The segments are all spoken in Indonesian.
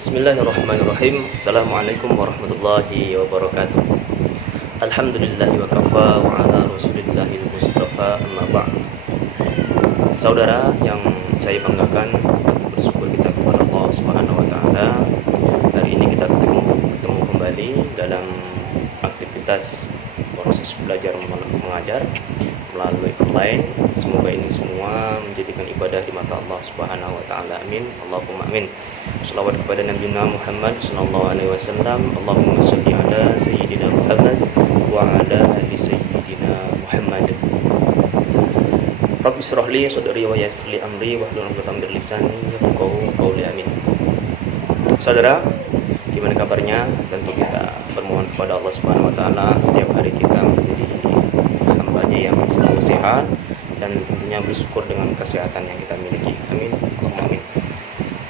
Bismillahirrahmanirrahim. Assalamualaikum warahmatullahi wabarakatuh. Alhamdulillahi wa kafa wa ala rasulillahil mustafa amma ba'd. Saudara yang saya banggakan, bersyukur kita kepada Allah Subhanahu wa taala. Hari ini kita ketemu kembali dalam aktivitas proses belajar mengajar melalui online. Semoga ini semua menjadikan ibadah di mata Allah Subhanahu wa taala. Amin. Allahumma amin. Shalawat kepada Nabi Muhammad sallallahu alaihi wasallam. Allahumma shalli ala sayyidina Muhammad wa ala ali sayyidina Muhammad. Rabbi shrah li sadri wa yassir li amri wahlul 'uqdatam min lisani yafqahu qawli. Amin. Saudara, gimana kabarnya? Tentu kita bermohon kepada Allah Subhanahu wa taala setiap hari kita menjadi hamba-Nya yang selalu sehat dan tentunya bersyukur dengan kesehatan yang kita miliki. Amin. Allahumma amin.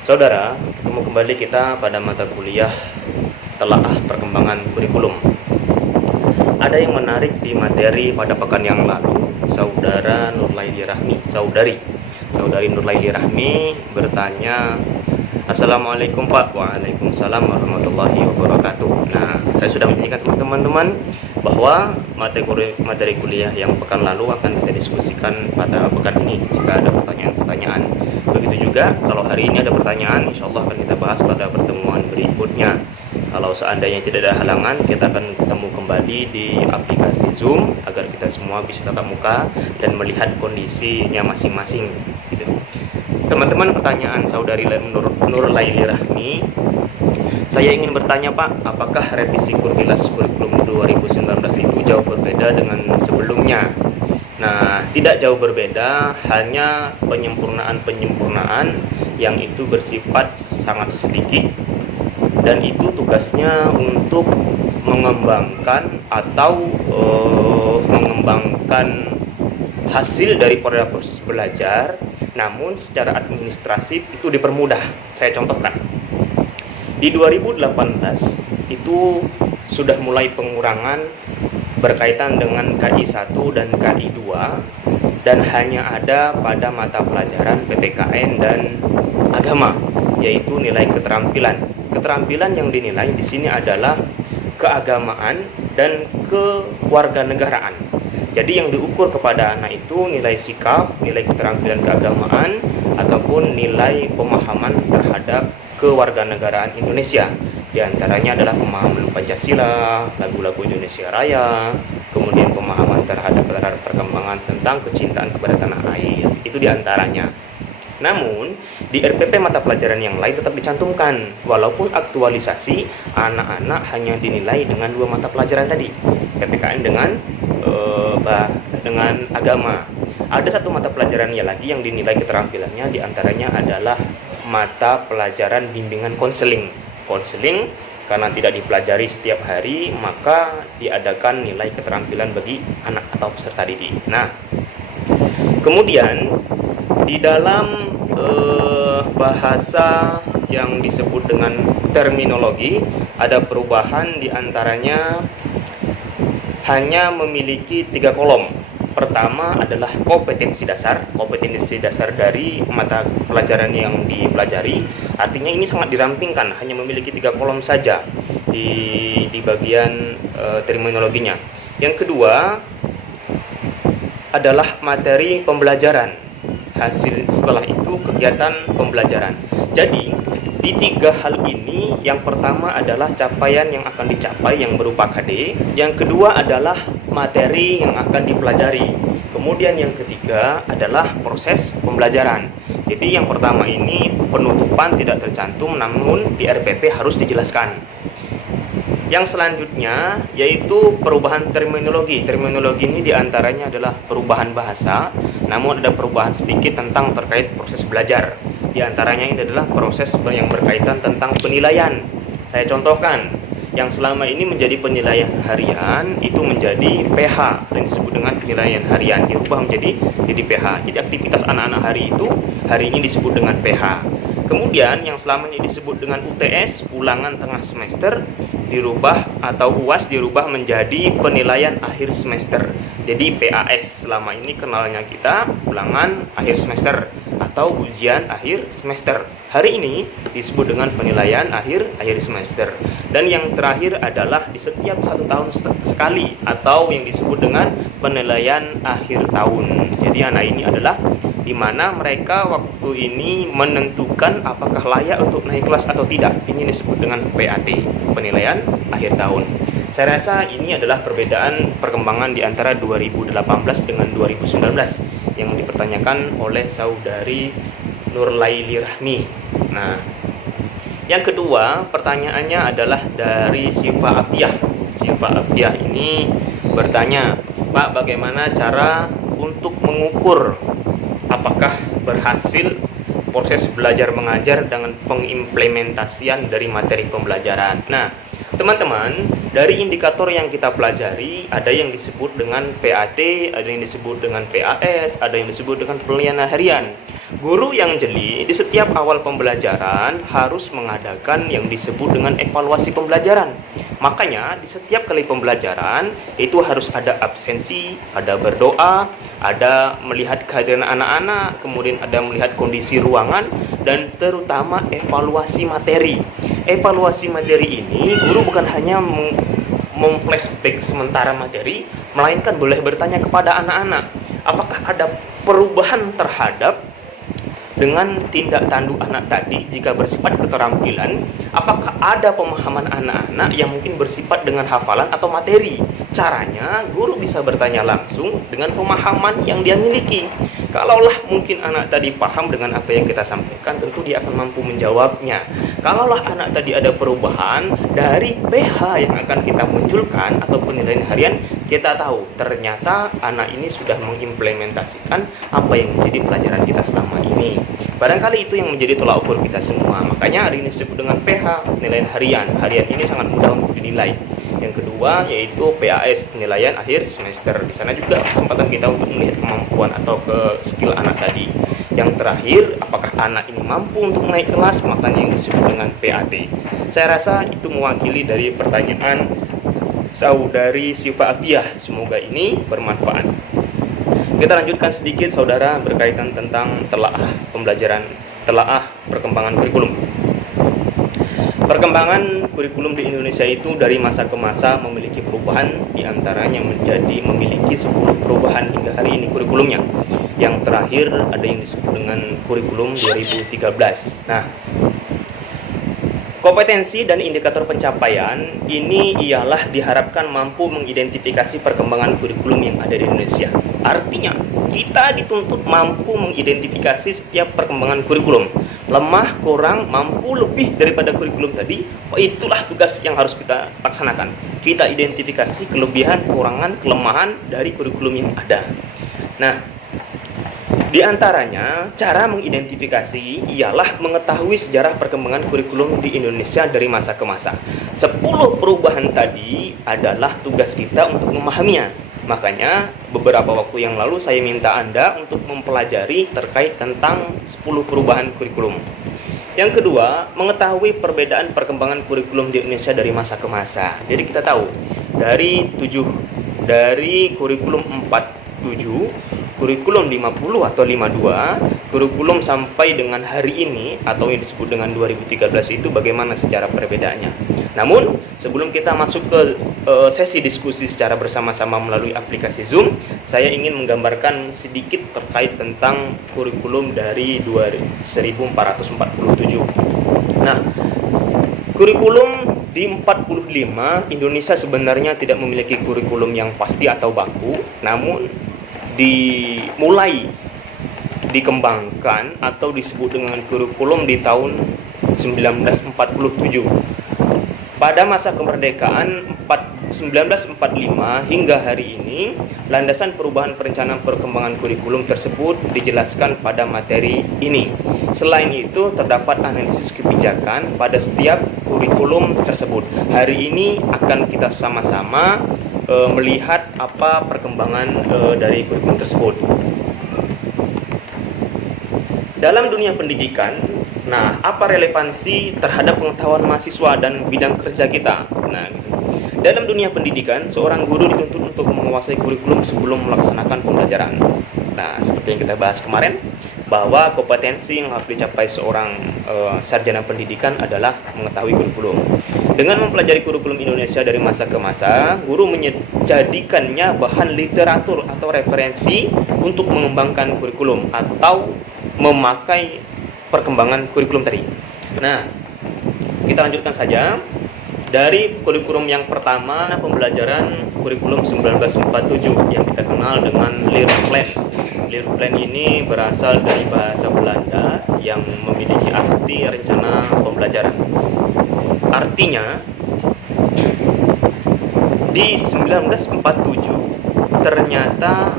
Saudara, ketemu kembali kita pada mata kuliah telaah perkembangan kurikulum. Ada yang menarik di materi pada pekan yang lalu. Saudari Nurlaili Rahmi bertanya, Assalamualaikum Pak. Waalaikumsalam warahmatullahi wabarakatuh. Nah, saya sudah menyanyikan sama teman-teman bahwa materi kuliah yang pekan lalu akan kita diskusikan pada pekan ini jika ada pertanyaan-pertanyaan. Begitu juga kalau hari ini ada pertanyaan, insya Allah akan kita bahas pada pertemuan berikutnya. Kalau seandainya tidak ada halangan, kita akan ketemu kembali di aplikasi Zoom agar kita semua bisa tatap muka dan melihat kondisinya masing-masing. Gitu. Teman-teman, pertanyaan saudari Nurlaili Rahmi, saya ingin bertanya Pak, apakah revisi kurikulum 2019 itu jauh berbeda dengan sebelumnya? Nah, tidak jauh berbeda, hanya penyempurnaan yang itu bersifat sangat sedikit, dan itu tugasnya untuk mengembangkan atau mengembangkan hasil dari proses belajar, namun secara administratif itu dipermudah. Saya contohkan. Di 2018 itu sudah mulai pengurangan berkaitan dengan KI 1 dan KI 2 dan hanya ada pada mata pelajaran PPKN dan agama, yaitu nilai keterampilan. Keterampilan yang dinilai di sini adalah keagamaan dan kewarganegaraan. Jadi yang diukur kepada anak itu nilai sikap, nilai keterampilan keagamaan, ataupun nilai pemahaman terhadap kewarganegaraan Indonesia. Di antaranya adalah pemahaman Pancasila, lagu-lagu Indonesia Raya, kemudian pemahaman terhadap perkembangan tentang kecintaan kepada tanah air. Itu di antaranya. Namun, di RPP mata pelajaran yang lain tetap dicantumkan, walaupun aktualisasi anak-anak hanya dinilai dengan dua mata pelajaran tadi, PPKN dengan agama. Ada satu mata pelajarannya lagi yang dinilai keterampilannya, di antaranya adalah mata pelajaran bimbingan konseling. Konseling karena tidak dipelajari setiap hari, maka diadakan nilai keterampilan bagi anak atau peserta didik. Nah, kemudian di dalam bahasa yang disebut dengan terminologi ada perubahan, di antaranya hanya memiliki 3 kolom. Pertama adalah kompetensi dasar dari mata pelajaran yang dipelajari. Artinya ini sangat dirampingkan, hanya memiliki 3 kolom saja di bagian terminologinya. Yang kedua adalah materi pembelajaran. Hasil setelah itu kegiatan pembelajaran. Jadi di 3 hal ini, yang pertama adalah capaian yang akan dicapai yang berupa KD, yang kedua adalah materi yang akan dipelajari, kemudian yang ketiga adalah proses pembelajaran. Jadi yang pertama ini penutupan tidak tercantum, namun di RPP harus dijelaskan. Yang selanjutnya yaitu perubahan terminologi. Terminologi ini diantaranya adalah perubahan bahasa, namun ada perubahan sedikit tentang terkait proses belajar. Di antaranya ini adalah proses yang berkaitan tentang penilaian. Saya contohkan, yang selama ini menjadi penilaian harian itu menjadi PH, dan disebut dengan penilaian harian, dirubah menjadi PH. Jadi aktivitas anak-anak hari itu hari ini disebut dengan PH. Kemudian yang selama ini disebut dengan UTS, ulangan tengah semester, dirubah atau UAS dirubah menjadi penilaian akhir semester. Jadi PAS selama ini kenalnya kita ulangan akhir semester atau ujian akhir semester. Hari ini disebut dengan penilaian akhir semester. Dan yang terakhir adalah di setiap 1 tahun sekali atau yang disebut dengan penilaian akhir tahun. Jadi anak ini adalah di mana mereka waktu ini menentukan apakah layak untuk naik kelas atau tidak. Ini disebut dengan PAT, penilaian akhir tahun. Saya rasa ini adalah perbedaan perkembangan di antara 2018 dengan 2019 yang dipertanyakan oleh saudari Nurlaili Rahmi. Nah, yang kedua pertanyaannya adalah dari Syifa Afiah. Syifa Afiah ini bertanya, Pak, bagaimana cara untuk mengukur apakah berhasil proses belajar mengajar dengan pengimplementasian dari materi pembelajaran. Nah, teman-teman, dari indikator yang kita pelajari ada yang disebut dengan PAT, ada yang disebut dengan PAS, ada yang disebut dengan penilaian harian. Guru yang jeli di setiap awal pembelajaran harus mengadakan yang disebut dengan evaluasi pembelajaran. Makanya di setiap kali pembelajaran itu harus ada absensi, ada berdoa, ada melihat kehadiran anak-anak, kemudian ada melihat kondisi ruangan, dan terutama evaluasi materi. Evaluasi materi ini guru bukan hanya memflashback sementara materi, melainkan boleh bertanya kepada anak-anak, apakah ada perubahan terhadap dengan tindak tanduk anak tadi jika bersifat keterampilan, apakah ada pemahaman anak-anak yang mungkin bersifat dengan hafalan atau materi. Caranya, guru bisa bertanya langsung dengan pemahaman yang dia miliki. Kalaulah mungkin anak tadi paham dengan apa yang kita sampaikan, tentu dia akan mampu menjawabnya. Kalaulah anak tadi ada perubahan dari PH yang akan kita munculkan atau penilaian harian, kita tahu ternyata anak ini sudah mengimplementasikan apa yang menjadi pelajaran kita selama ini. Barangkali itu yang menjadi tolak ukur kita semua. Makanya hari ini disebut dengan PH, penilaian harian. Harian ini sangat mudah untuk dinilai. Yang kedua yaitu PAS, penilaian akhir semester. Di sana juga kesempatan kita untuk melihat kemampuan atau ke skill anak tadi. Yang terakhir, apakah anak ini mampu untuk naik kelas, makanya yang disebut dengan PAT. Saya rasa itu mewakili dari pertanyaan saudari Syifa Afiah. Semoga ini bermanfaat. Kita lanjutkan sedikit saudara berkaitan tentang telaah pembelajaran, telaah perkembangan kurikulum. Perkembangan kurikulum di Indonesia itu dari masa ke masa memiliki perubahan, diantaranya memiliki 10 perubahan hingga hari ini kurikulumnya. Yang terakhir ada yang disebut dengan kurikulum 2013. Nah, kompetensi dan indikator pencapaian ini ialah diharapkan mampu mengidentifikasi perkembangan kurikulum yang ada di Indonesia. Artinya, kita dituntut mampu mengidentifikasi setiap perkembangan kurikulum. Lemah, kurang, mampu, lebih daripada kurikulum tadi, itulah tugas yang harus kita laksanakan. Kita identifikasi kelebihan, kekurangan, kelemahan dari kurikulum yang ada. Nah, di antaranya, cara mengidentifikasi ialah mengetahui sejarah perkembangan kurikulum di Indonesia dari masa ke masa. 10 perubahan tadi adalah tugas kita untuk memahaminya. Makanya, beberapa waktu yang lalu saya minta Anda untuk mempelajari terkait tentang 10 perubahan kurikulum. Yang kedua, mengetahui perbedaan perkembangan kurikulum di Indonesia dari masa ke masa. Jadi kita tahu, dari kurikulum 47, kurikulum 50 atau 52, kurikulum sampai dengan hari ini atau yang disebut dengan 2013 itu bagaimana secara perbedaannya. Namun, sebelum kita masuk ke sesi diskusi secara bersama-sama melalui aplikasi Zoom, saya ingin menggambarkan sedikit terkait tentang kurikulum dari 1447. Nah, kurikulum di 45, Indonesia sebenarnya tidak memiliki kurikulum yang pasti atau baku, namun dimulai dikembangkan atau disebut dengan kurikulum di tahun 1947. Pada masa kemerdekaan 1945 hingga hari ini, landasan perubahan perencanaan perkembangan kurikulum tersebut dijelaskan pada materi ini. Selain itu, terdapat analisis kebijakan pada setiap kurikulum tersebut. Hari ini akan kita sama-sama melihat apa perkembangan dari kurikulum tersebut. Dalam dunia pendidikan, nah, apa relevansi terhadap pengetahuan mahasiswa dan bidang kerja kita? Nah, dalam dunia pendidikan, seorang guru dituntut untuk menguasai kurikulum sebelum melaksanakan pembelajaran. Nah, seperti yang kita bahas kemarin, bahwa kompetensi yang harus dicapai seorang sarjana pendidikan adalah mengetahui kurikulum. Dengan mempelajari kurikulum Indonesia dari masa ke masa, guru menjadikannya bahan literatur atau referensi untuk mengembangkan kurikulum atau memakai perkembangan kurikulum tadi. Nah, kita lanjutkan saja. Dari kurikulum yang pertama, pembelajaran kurikulum 1947 yang kita kenal dengan Leerplan. Leerplan ini berasal dari bahasa Belanda yang memiliki arti rencana pembelajaran. Artinya, di 1947 ternyata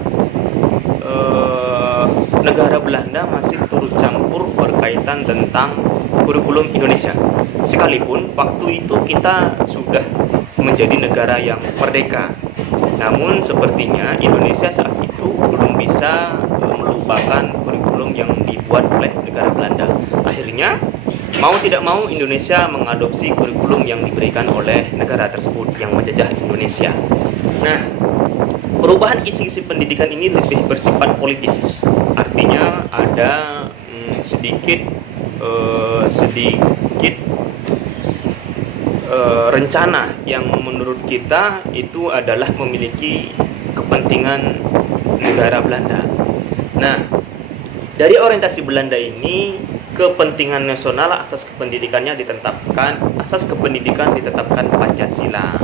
negara Belanda masih turut campur berkaitan tentang kurikulum Indonesia. Sekalipun waktu itu kita sudah menjadi negara yang merdeka. Namun sepertinya Indonesia saat itu belum bisa melupakan kurikulum yang dibuat oleh negara Belanda. Akhirnya, mau tidak mau Indonesia mengadopsi kurikulum yang diberikan oleh negara tersebut yang menjajah Indonesia. Nah, perubahan isi-isi pendidikan ini lebih bersifat politis. Artinya ada sedikit rencana yang menurut kita itu adalah memiliki kepentingan negara Belanda. Nah, dari orientasi Belanda ini, kepentingan nasional asas kependidikan ditetapkan Pancasila.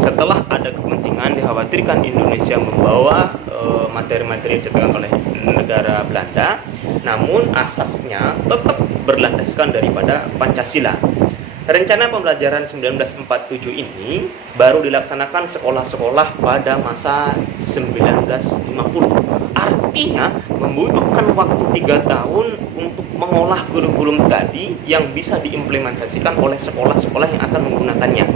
Setelah ada kepentingan dikhawatirkan Indonesia membawa materi-materi yang dicetakkan oleh negara Belanda, namun asasnya tetap berlandaskan daripada Pancasila. Rencana pembelajaran 1947 ini baru dilaksanakan sekolah-sekolah pada masa 1950. Artinya membutuhkan waktu 3 tahun untuk mengolah kurikulum tadi yang bisa diimplementasikan oleh sekolah-sekolah yang akan menggunakannya.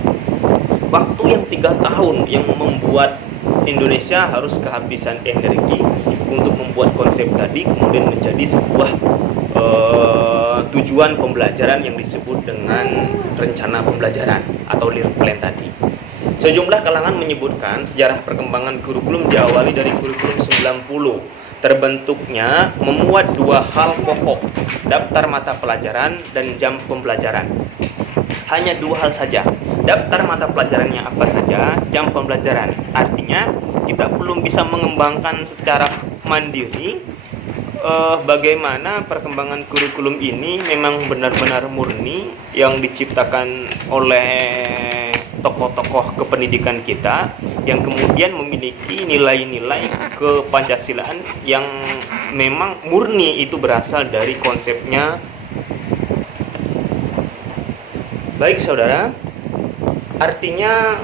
Waktu yang 3 tahun yang membuat Indonesia harus kehabisan energi untuk membuat konsep tadi kemudian menjadi sebuah tujuan pembelajaran yang disebut dengan rencana pembelajaran atau Leerplan tadi. Sejumlah kalangan menyebutkan sejarah perkembangan kurikulum diawali dari kurikulum 90. Terbentuknya memuat 2 hal pokok, daftar mata pelajaran dan jam pembelajaran. Hanya 2 hal saja. Daftar mata pelajarannya apa saja, jam pembelajaran. Artinya kita belum bisa mengembangkan secara mandiri bagaimana perkembangan kurikulum ini memang benar-benar murni yang diciptakan oleh tokoh-tokoh kependidikan kita yang kemudian memiliki nilai-nilai kepancasilaan yang memang murni itu berasal dari konsepnya. Baik saudara, artinya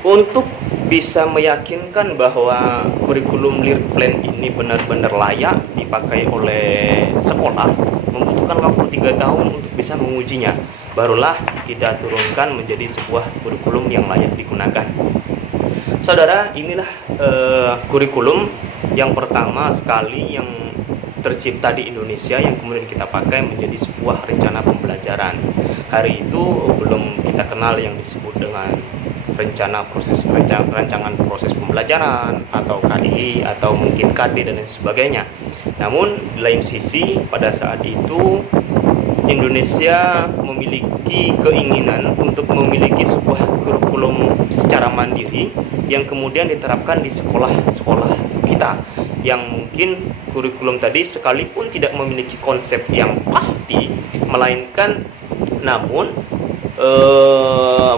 untuk bisa meyakinkan bahwa kurikulum Leerplan ini benar-benar layak dipakai oleh sekolah membutuhkan waktu 3 tahun untuk bisa mengujinya. Barulah kita turunkan menjadi sebuah kurikulum yang layak digunakan. Saudara, inilah kurikulum yang pertama sekali yang tercipta di Indonesia yang kemudian kita pakai menjadi sebuah rencana pembelajaran. Hari itu belum kita kenal yang disebut dengan rancangan proses pembelajaran atau KDI atau mungkin KD dan lain sebagainya. Namun di lain sisi pada saat itu Indonesia memiliki keinginan untuk memiliki sebuah kurikulum secara mandiri yang kemudian diterapkan di sekolah-sekolah kita, yang mungkin kurikulum tadi sekalipun tidak memiliki konsep yang pasti, melainkan namun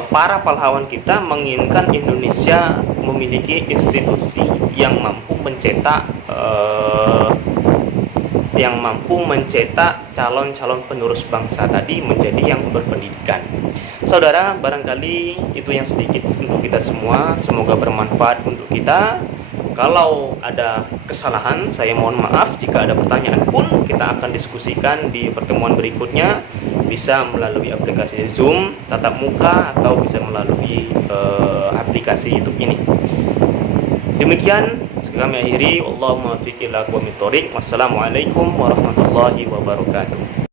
para pahlawan kita menginginkan Indonesia memiliki institusi yang mampu mencetak calon-calon penerus bangsa tadi menjadi yang berpendidikan. Saudara, barangkali itu yang sedikit untuk kita semua, semoga bermanfaat untuk kita. Kalau ada kesalahan, saya mohon maaf. Jika ada pertanyaan pun, kita akan diskusikan di pertemuan berikutnya. Bisa melalui aplikasi Zoom, tatap muka, atau bisa melalui aplikasi YouTube ini. Demikian, kami akhiri. Allahumma fiqh ila aqwamit thoriq. Wassalamualaikum warahmatullahi wabarakatuh.